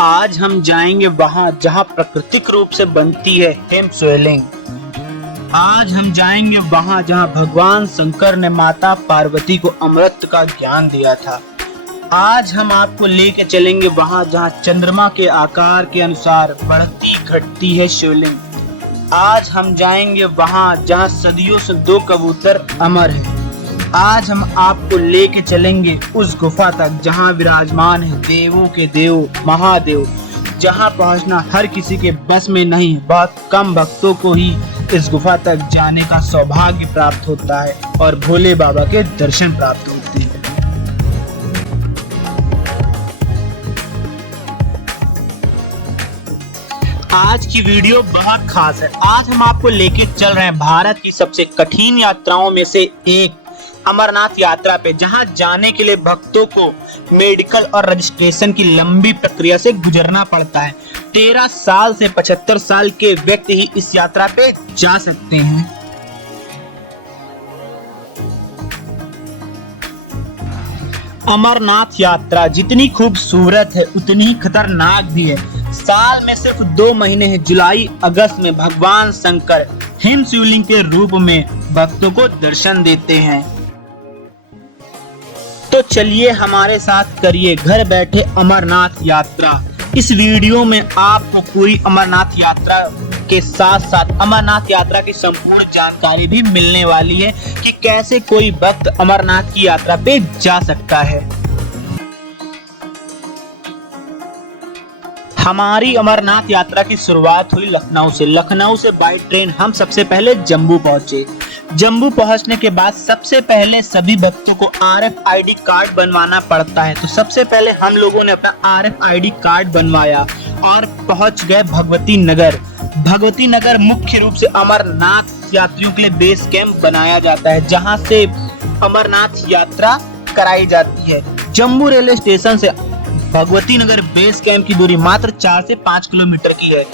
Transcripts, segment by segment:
आज हम जाएंगे वहां जहां प्राकृतिक रूप से बनती है हेम शिवलिंग। आज हम जाएंगे वहां जहां भगवान शंकर ने माता पार्वती को अमृत का ज्ञान दिया था। आज हम आपको लेके चलेंगे वहां जहां चंद्रमा के आकार के अनुसार बढ़ती घटती है शिवलिंग। आज हम जाएंगे वहां जहां सदियों से दो कबूतर अमर हैं। आज हम आपको लेके चलेंगे उस गुफा तक जहां विराजमान है देवों के देव महादेव, जहां पहुंचना हर किसी के बस में नहीं, बहुत कम भक्तों को ही इस गुफा तक जाने का सौभाग्य प्राप्त होता है और भोले बाबा के दर्शन प्राप्त होते हैं। आज की वीडियो बहुत खास है। आज हम आपको लेके चल रहे हैं भारत की सबसे कठिन यात्राओं में से एक अमरनाथ यात्रा पे, जहां जाने के लिए भक्तों को मेडिकल और रजिस्ट्रेशन की लंबी प्रक्रिया से गुजरना पड़ता है। 13 साल से 75 साल के व्यक्ति ही इस यात्रा पे जा सकते हैं। अमरनाथ यात्रा जितनी खूबसूरत है उतनी ही खतरनाक भी है। साल में सिर्फ 2 महीने हैं, जुलाई अगस्त में भगवान शंकर हेम शिवलिंग के रूप में भक्तों को दर्शन देते हैं। तो चलिए हमारे साथ करिए घर बैठे अमरनाथ यात्रा। इस वीडियो में आपको पूरी अमरनाथ यात्रा के साथ साथ अमरनाथ यात्रा की संपूर्ण जानकारी भी मिलने वाली है कि कैसे कोई भक्त अमरनाथ की यात्रा पे जा सकता है। हमारी अमरनाथ यात्रा की शुरुआत हुई लखनऊ से। लखनऊ से बाई ट्रेन हम सबसे पहले जम्मू पहुंचे। जम्मू पहुंचने के बाद सबसे पहले सभी भक्तों को RFID कार्ड बनवाना पड़ता है। तो सबसे पहले हम लोगों ने अपना RFID कार्ड बनवाया और पहुंच गए भगवती नगर। भगवती नगर मुख्य रूप से अमरनाथ यात्रियों के लिए बेस कैंप बनाया जाता है, जहां से अमरनाथ यात्रा कराई जाती है। जम्मू रेलवे स्टेशन से भगवती नगर बेस कैंप की दूरी मात्र 4 से 5 किलोमीटर की है।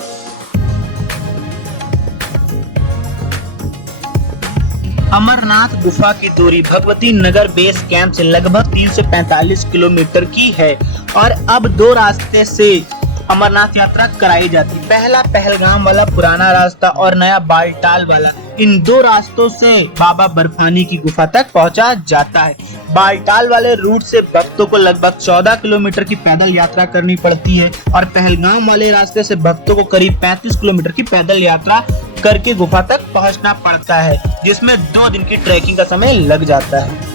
अमरनाथ गुफा की दूरी भगवती नगर बेस कैंप से लगभग 30 से 45 किलोमीटर की है और अब 2 रास्ते से अमरनाथ यात्रा कराई जाती है। पहला पहलगाम वाला पुराना रास्ता और नया बालटाल वाला। इन 2 रास्तों से बाबा बर्फानी की गुफा तक पहुंचा जाता है। बालटाल वाले रूट से भक्तों को लगभग 14 किलोमीटर की पैदल यात्रा करनी पड़ती है और पहलगाम वाले रास्ते से भक्तों को करीब 35 किलोमीटर की पैदल यात्रा करके गुफा तक पहुंचना पड़ता है, जिसमें 2 दिन की ट्रैकिंग का समय लग जाता है।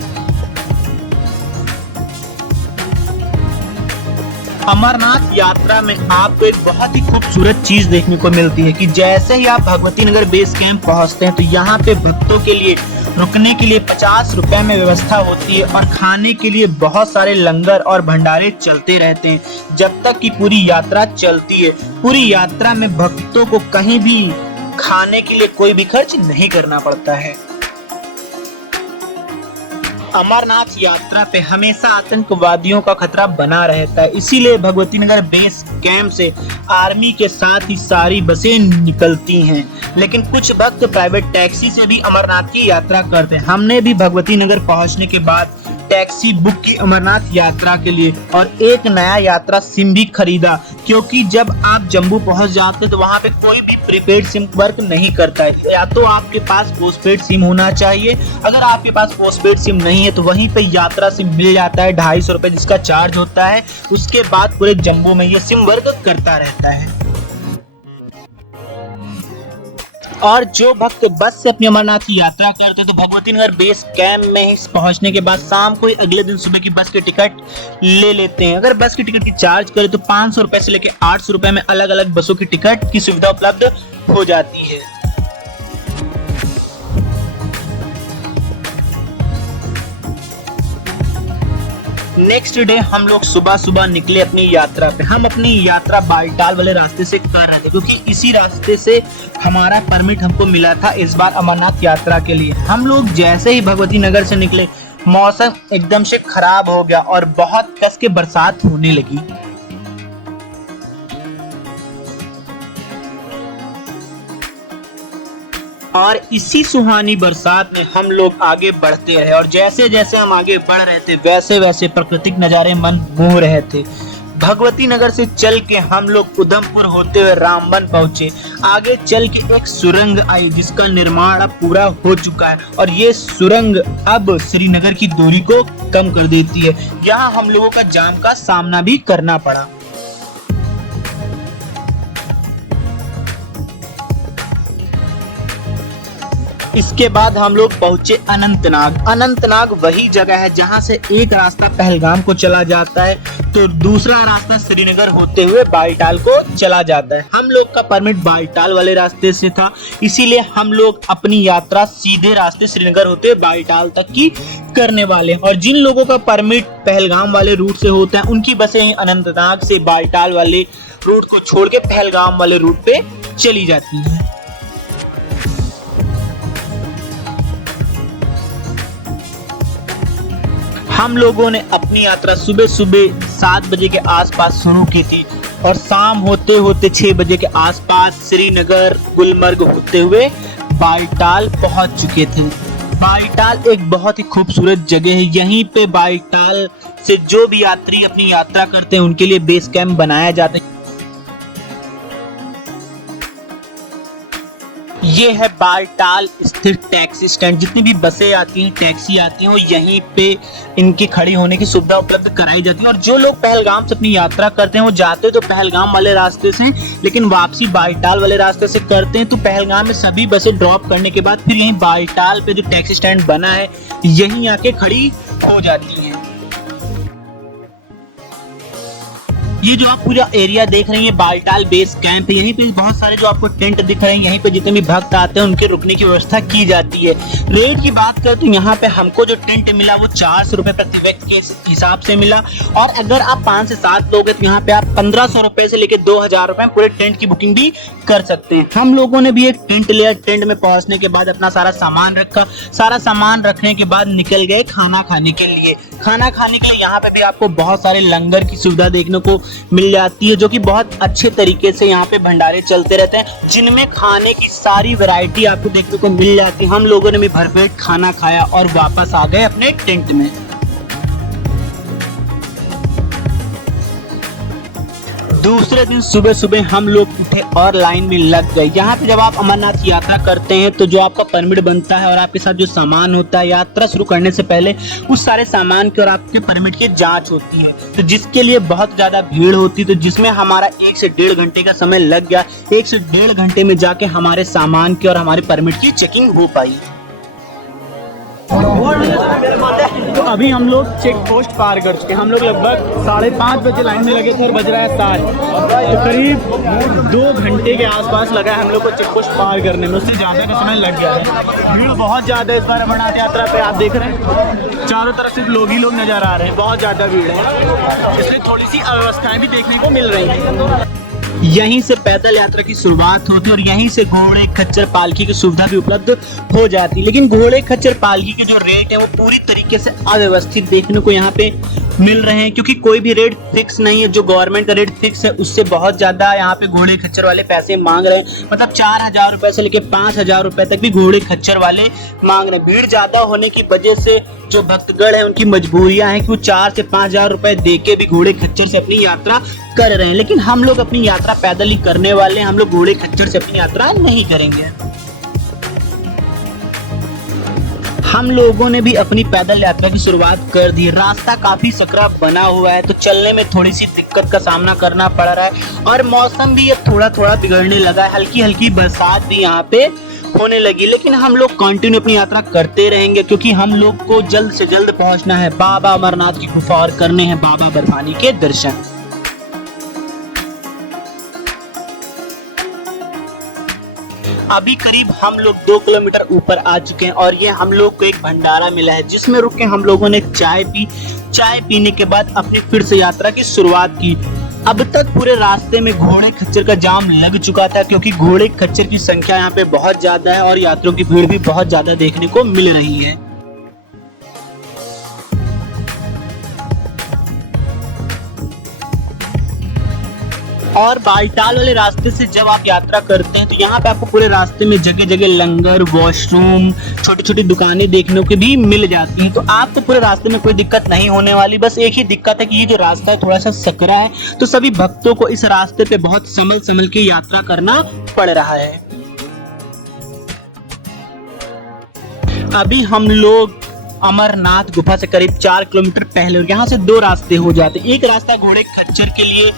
अमरनाथ यात्रा में आपको एक बहुत ही खूबसूरत चीज देखने को मिलती है कि जैसे ही आप भगवती नगर बेस कैंप पहुंचते हैं तो यहाँ पे भक्तों के लिए रुकने के लिए 50 रुपए में व्यवस्था होती है और खाने के लिए बहुत सारे लंगर और भंडारे चलते रहते हैं जब तक कि पूरी यात्रा चलती है। पूरी यात्रा में भक्तों को कहीं भी खाने के लिए कोई भी खर्च नहीं करना पड़ता है। अमरनाथ यात्रा पे हमेशा आतंकवादियों का खतरा बना रहता है, इसीलिए भगवती नगर बेस कैंप से आर्मी के साथ ही सारी बसें निकलती हैं। लेकिन कुछ भक्त प्राइवेट टैक्सी से भी अमरनाथ की यात्रा करते हैं। हमने भी भगवती नगर पहुंचने के बाद टैक्सी बुक की अमरनाथ यात्रा के लिए और एक नया यात्रा सिम भी खरीदा, क्योंकि जब आप जम्मू पहुंच जाते हैं तो वहां पे कोई भी प्रीपेड सिम वर्क नहीं करता है। या तो आपके पास पोस्टपेड सिम होना चाहिए, अगर आपके पास पोस्टपेड सिम नहीं है तो वहीं पे यात्रा सिम मिल जाता है 250 रुपए जिसका चार्ज होता है। उसके बाद पूरे जम्मू में ये सिम वर्क करता रहता है। और जो भक्त बस से अपनी अमरनाथ की यात्रा करते हैं तो भगवती नगर बेस कैंप में पहुंचने के बाद शाम को अगले दिन सुबह की बस की टिकट ले लेते हैं। अगर बस की टिकट की चार्ज करें तो 500 रुपए से लेकर 800 रुपए में अलग अलग बसों की टिकट की सुविधा उपलब्ध हो जाती है। नेक्स्ट डे हम लोग सुबह सुबह निकले अपनी यात्रा पे। हम अपनी यात्रा बालटाल वाले रास्ते से कर रहे थे क्योंकि इसी रास्ते से हमारा परमिट हमको मिला था इस बार अमरनाथ यात्रा के लिए। हम लोग जैसे ही भगवती नगर से निकले मौसम एकदम से खराब हो गया और बहुत कस के बरसात होने लगी। और इसी सुहानी बरसात में हम लोग आगे बढ़ते रहे और जैसे जैसे हम आगे बढ़ रहे थे वैसे वैसे प्राकृतिक नज़ारे मन मोह रहे थे। भगवती नगर से चल के हम लोग उधमपुर होते हुए रामबन पहुंचे। आगे चल के एक सुरंग आई जिसका निर्माण अब पूरा हो चुका है और ये सुरंग अब श्रीनगर की दूरी को कम कर देती है। यहाँ हम लोगों का जाम का सामना भी करना पड़ा। इसके बाद हम लोग पहुंचे अनंतनाग। अनंतनाग वही जगह है जहां से एक रास्ता पहलगाम को चला जाता है तो दूसरा रास्ता श्रीनगर होते हुए बालटाल को चला जाता है। हम लोग का परमिट बालटाल वाले रास्ते से था, इसीलिए हम लोग अपनी यात्रा सीधे रास्ते श्रीनगर होते हुए बालटाल तक की करने वाले हैं। और जिन लोगों का परमिट पहलगाम वाले रूट से होता है उनकी बसें अनंतनाग से बालटाल वाले रूट को छोड़ के पहलगाम वाले रूट पे चली जाती है। हम लोगों ने अपनी यात्रा सुबह सुबह 7 बजे के आसपास शुरू की थी और शाम होते होते 6 बजे के आसपास श्रीनगर गुलमर्ग होते हुए बालटाल पहुंच चुके थे। बालटाल एक बहुत ही खूबसूरत जगह है। यहीं पे बालटाल से जो भी यात्री अपनी यात्रा करते हैं उनके लिए बेस कैंप बनाया जाता है। ये है बालटाल स्थित टैक्सी स्टैंड। जितनी भी बसें आती हैं, टैक्सी आती हैं, वो यहीं पे इनकी खड़ी होने की सुविधा उपलब्ध कराई जाती है। और जो लोग पहलगाम से अपनी यात्रा करते हैं वो जाते तो पहलगाम वाले रास्ते से, लेकिन वापसी बालटाल वाले रास्ते से करते हैं। तो पहलगाम में सभी बसें ड्रॉप करने के बाद फिर यहीं बालटाल पे जो टैक्सी स्टैंड बना है यहीं आके खड़ी हो जाती हैं। ये जो आप पूरा एरिया देख रहे हैं बालटाल बेस कैंप है। यहीं पे बहुत सारे जो आपको टेंट दिख रहे हैं, यहीं पे जितने भी भक्त आते हैं उनके रुकने की व्यवस्था की जाती है। रेट की बात करें तो यहाँ पे हमको जो टेंट मिला वो 400 रुपए प्रति व्यक्ति के हिसाब से मिला। और अगर आप 5 से 7 लोग हैं तो यहाँ पे आप 1500 रुपए से लेकर 2000 रुपए पूरे टेंट की बुकिंग भी कर सकते हैं। हम लोगों ने भी एक टेंट लिया। टेंट में पहुंचने के बाद अपना सारा सामान रखा। सारा सामान रखने के बाद निकल गए खाना खाने के लिए। खाना खाने के लिए यहाँ पे भी आपको बहुत सारे लंगर की सुविधा देखने को मिल जाती है, जो कि बहुत अच्छे तरीके से यहाँ पे भंडारे चलते रहते हैं जिनमें खाने की सारी वैरायटी आपको देखने को मिल जाती है। हम लोगों ने भी भरपेट खाना खाया और वापस आ गए अपने टेंट में। दूसरे दिन सुबह सुबह हम लोग उठे और लाइन में लग गए। यहाँ पे जब आप अमरनाथ यात्रा करते हैं तो जो आपका परमिट बनता है और आपके साथ जो सामान होता है, यात्रा शुरू करने से पहले उस सारे सामान की और आपके परमिट की जांच होती है, तो जिसके लिए बहुत ज्यादा भीड़ होती है। तो जिसमें हमारा 1 से 1.5 घंटे का समय लग गया। 1 से 1.5 घंटे में जाके हमारे सामान की और हमारे परमिट की चेकिंग हो पाई। तो अभी हम लोग चेक पोस्ट पार कर चुके हैं। हम लोग लगभग 5:30 बजे लाइन में लगे थे और बज रहा है 7, तो करीब 2 घंटे के आसपास लगा है हम लोग को चेक पोस्ट पार करने में। उससे ज़्यादा का समय लग गया है। भीड़ बहुत ज़्यादा इस बार अमरनाथ यात्रा पे आप देख रहे हैं, चारों तरफ सिर्फ लोग ही लोग नज़र आ रहे हैं। बहुत ज़्यादा भीड़ है, इसलिए थोड़ी सी अव्यवस्थाएं भी देखने को मिल रही हैं। यहीं से पैदल यात्रा की शुरुआत होती है और यहीं से घोड़े खच्चर पालकी की सुविधा भी उपलब्ध हो जाती है। लेकिन घोड़े खच्चर पालकी के जो रेट है वो पूरी तरीके से अव्यवस्थित देखने को यहाँ पे मिल रहे हैं, क्योंकि कोई भी रेट फिक्स नहीं है। जो गवर्नमेंट का रेट फिक्स है उससे बहुत ज्यादा यहाँ पे घोड़े खच्चर वाले पैसे मांग रहे हैं। मतलब 4000 रुपए से लेकर 5000 रुपए तक भी घोड़े खच्चर वाले मांग रहे हैं। भीड़ ज्यादा होने की वजह से जो भक्तगण है उनकी मजबूरियां हैं कि वो 4 से 5000 रुपए दे के भी घोड़े खच्चर से अपनी यात्रा कर रहे हैं। लेकिन हम लोग अपनी यात्रा पैदल ही करने वाले हैं। हम लोग घोड़े खच्चर से अपनी यात्रा नहीं करेंगे। हम लोगों ने भी अपनी पैदल यात्रा की शुरुआत कर दी। रास्ता काफी सकरा बना हुआ है तो चलने में थोड़ी सी दिक्कत का सामना करना पड़ रहा है और मौसम भी अब थोड़ा थोड़ा बिगड़ने लगा है। हल्की हल्की बरसात भी यहाँ पे होने लगी, लेकिन हम लोग कंटिन्यू अपनी यात्रा करते रहेंगे क्योंकि हम लोग को जल्द से जल्द पहुंचना है बाबा अमरनाथ की गुफा और करने हैं बाबा बर्फानी के दर्शन। अभी करीब हम लोग 2 किलोमीटर ऊपर आ चुके हैं और ये हम लोग को एक भंडारा मिला है जिसमें रुक के हम लोगों ने चाय पी। चाय पीने के बाद अपनी फिर से यात्रा की शुरुआत की। अब तक पूरे रास्ते में घोड़े खच्चर का जाम लग चुका था क्योंकि घोड़े खच्चर की संख्या यहाँ पे बहुत ज्यादा है और यात्रियों की भीड़ भी बहुत ज्यादा देखने को मिल रही है। और बालटाल वाले रास्ते से जब आप यात्रा करते हैं तो यहाँ पे आपको पूरे रास्ते में जगह जगह लंगर, वॉशरूम, छोटी छोटी दुकानें देखने को भी मिल जाती हैं। तो आपको पूरे रास्ते में कोई दिक्कत नहीं होने वाली। बस एक ही दिक्कत है कि ये जो रास्ता है थोड़ा सा सकरा है, तो सभी भक्तों को इस रास्ते पे बहुत संभल संभल के यात्रा करना पड़ रहा है। अभी हम लोग अमरनाथ गुफा से करीब 4 किलोमीटर पहले, और यहाँ से 2 रास्ते हो जाते हैं। एक रास्ता घोड़े खच्चर के लिए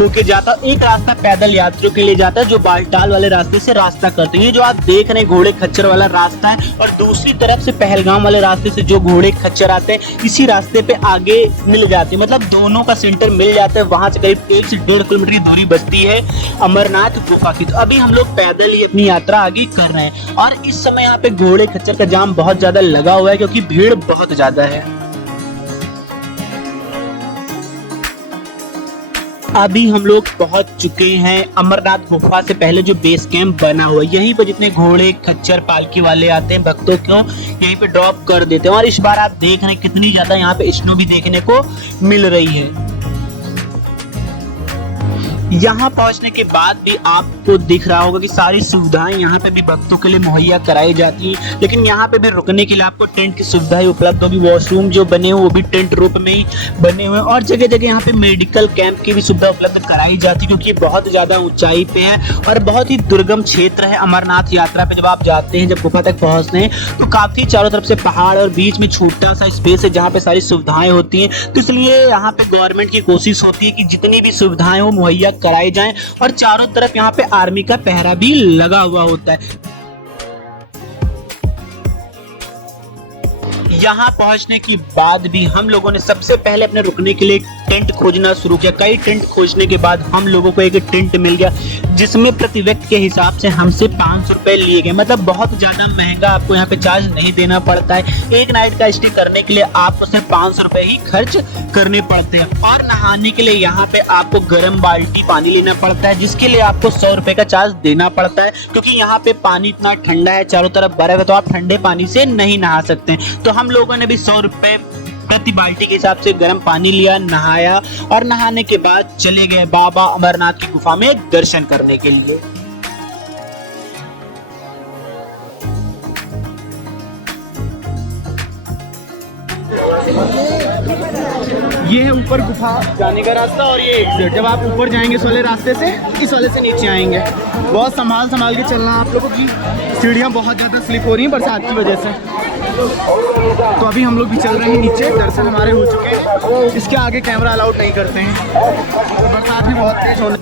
होके जाता है, एक रास्ता पैदल यात्रियों के लिए जाता है जो बालटाल वाले रास्ते से रास्ता करते हैं। ये जो आप देख रहे हैं घोड़े खच्चर वाला रास्ता है, और दूसरी तरफ से पहलगाम वाले रास्ते से जो घोड़े खच्चर आते हैं इसी रास्ते पे आगे मिल जाते हैं। मतलब दोनों का सेंटर मिल जाता है। वहां से करीब 1 से 1.5 किलोमीटर की दूरी बचती है अमरनाथ गुफा की। तो अभी हम लोग पैदल ही अपनी यात्रा आगे कर रहे हैं, और इस समय यहाँ पे घोड़े खच्चर का जाम बहुत ज्यादा लगा हुआ है क्योंकि भीड़ बहुत ज्यादा है। अभी हम लोग पहुंच चुके हैं अमरनाथ गुफा से पहले जो बेस कैंप बना हुआ है। यहीं पर जितने घोड़े खच्चर पालकी वाले आते हैं भक्तों को यहीं पे ड्रॉप कर देते हैं। और इस बार आप देख रहे हैं कितनी ज्यादा यहाँ पे स्नो भी देखने को मिल रही है। यहाँ पहुंचने के बाद भी आपको दिख रहा होगा कि सारी सुविधाएं यहाँ पे भी भक्तों के लिए मुहैया कराई जाती है, लेकिन यहाँ पे भी रुकने के लिए आपको टेंट की सुविधाएं उपलब्ध होगी। वॉशरूम जो बने हुए वो भी टेंट रूप में ही बने हुए हैं, और जगह जगह यहाँ पे मेडिकल कैंप की भी सुविधा उपलब्ध कराई जाती है क्योंकि बहुत ज्यादा ऊंचाई पे है और बहुत ही दुर्गम क्षेत्र है। अमरनाथ यात्रा पे जब आप जाते हैं, जब गुफा तक पहुंचते हैं तो काफी चारों तरफ से पहाड़ और बीच में छोटा सा स्पेस है जहाँ पे सारी सुविधाएं होती है। तो इसलिए यहाँ पे गवर्नमेंट की कोशिश होती है कि जितनी भी सुविधाएं हो मुहैया कराई जाएं, और चारों तरफ यहाँ पे आर्मी का पहरा भी लगा हुआ होता है। यहाँ पहुंचने के बाद भी हम लोगों ने सबसे पहले अपने रुकने के लिए टेंट खोजना शुरू किया। कई टेंट खोजने के बाद हम लोगों को एक टेंट मिल गया जिसमें प्रति व्यक्ति के हिसाब से हमसे 500 रुपए लिए गए। मतलब बहुत ज्यादा महंगा आपको यहाँ पे चार्ज नहीं देना पड़ता है। एक नाइट का स्टे करने के लिए आपको सिर्फ 500 रुपए ही खर्च करने पड़ते हैं। और नहाने के लिए यहाँ पे आपको गर्म बाल्टी पानी लेना पड़ता है जिसके लिए आपको 100 रुपए का चार्ज देना पड़ता है, क्योंकि यहाँ पे पानी इतना ठंडा है, चारों तरफ बर्फ है, तो आप ठंडे पानी से नहीं नहा सकते। तो हम लोगों ने भी 100 रुपए प्रति बाल्टी के हिसाब से गर्म पानी लिया, नहाया, और नहाने के बाद चले गए बाबा अमरनाथ की गुफा में दर्शन करने के लिए। ये है ऊपर गुफा जाने का रास्ता, और ये एग्जिट। जब आप ऊपर जाएंगे इस वाले रास्ते से, इस वाले से नीचे आएंगे। बहुत संभाल के चलना आप लोगों की, सीढ़ियाँ बहुत ज़्यादा स्लिप हो रही हैं बरसात की वजह से। तो अभी हम लोग भी चल रहे हैं नीचे, दर्शन हमारे हो चुके हैं। इसके आगे कैमरा अलाउड नहीं करते हैं, बरसात भी बहुत तेज होने।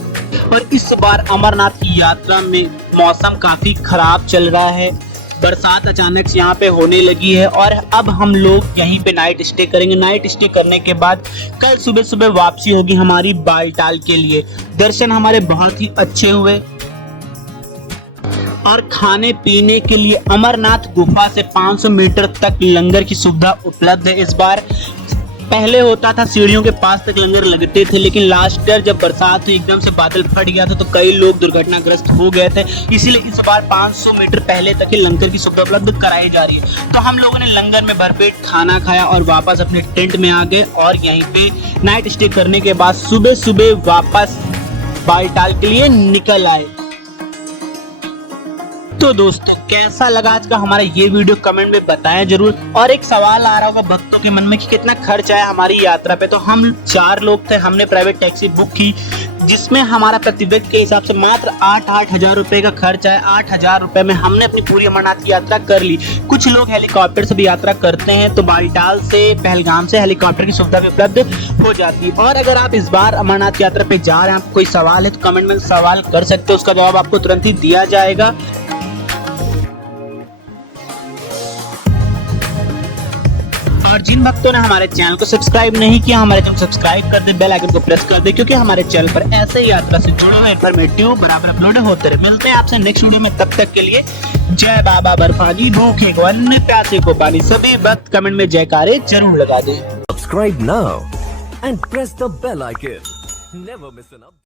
और इस बार अमरनाथ की यात्रा में मौसम काफ़ी खराब चल रहा है, बरसात अचानक से यहाँ पे होने लगी है, और अब हम लोग यहीं पे नाइट स्टे करेंगे। नाइट स्टे करने के बाद कल सुबह सुबह वापसी होगी हमारी बालटाल के लिए। दर्शन हमारे बहुत ही अच्छे हुए, और खाने पीने के लिए अमरनाथ गुफा से 500 मीटर तक लंगर की सुविधा उपलब्ध है। इस बार पहले होता था सीढ़ियों के पास तक लंगर लगते थे, लेकिन लास्ट ईयर जब बरसात हुई एकदम से बादल फट गया था तो कई लोग दुर्घटनाग्रस्त हो गए थे। इसीलिए इस बार 500 मीटर पहले तक ही लंगर की सुविधा उपलब्ध कराई जा रही है। तो हम लोगों ने लंगर में भरपेट खाना खाया और वापस अपने टेंट में आ गए, और यहीं पे नाइट स्टे करने के बाद सुबह सुबह वापस बालटाल के लिए निकल आए। तो दोस्तों कैसा लगा आज का हमारा ये वीडियो कमेंट में बताएं जरूर। और एक सवाल आ रहा होगा भक्तों के मन में कि कितना खर्च आया हमारी यात्रा पे। तो हम 4 लोग थे, हमने प्राइवेट टैक्सी बुक की जिसमें हमारा प्रति व्यक्ति के हिसाब से मात्र 8 हजार रुपए का खर्च आया। 8 हजार रुपए में हमने अपनी पूरी अमरनाथ की यात्रा कर ली। कुछ लोग हेलीकॉप्टर से भी यात्रा करते हैं, तो बालटाल से पहलगाम से हेलीकॉप्टर की सुविधा भी उपलब्ध हो जाती है। और अगर आप इस बार अमरनाथ यात्रा पे जा रहे हैं, आपको कोई सवाल है तो कमेंट में सवाल कर सकते हो, उसका जवाब आपको तुरंत ही दिया जाएगा। और जिन भक्तों ने हमारे चैनल को सब्सक्राइब नहीं किया, हमारे चैनल को सब्सक्राइब कर दे, बेल आइकन को प्रेस कर दे, क्योंकि हमारे चैनल पर ऐसे ही यात्रा से जुड़े हुए इन्फॉर्मेटिव बराबर अपलोड होते रहे। मिलते हैं आपसे नेक्स्ट वीडियो में, तब तक के लिए जय बाबा बर्फानी, भूखे को अन्न, प्यासे को पानी। सभी भक्त कमेंट में जयकारे जरूर लगा दें। Subscribe now and press the bell icon. Never miss an update.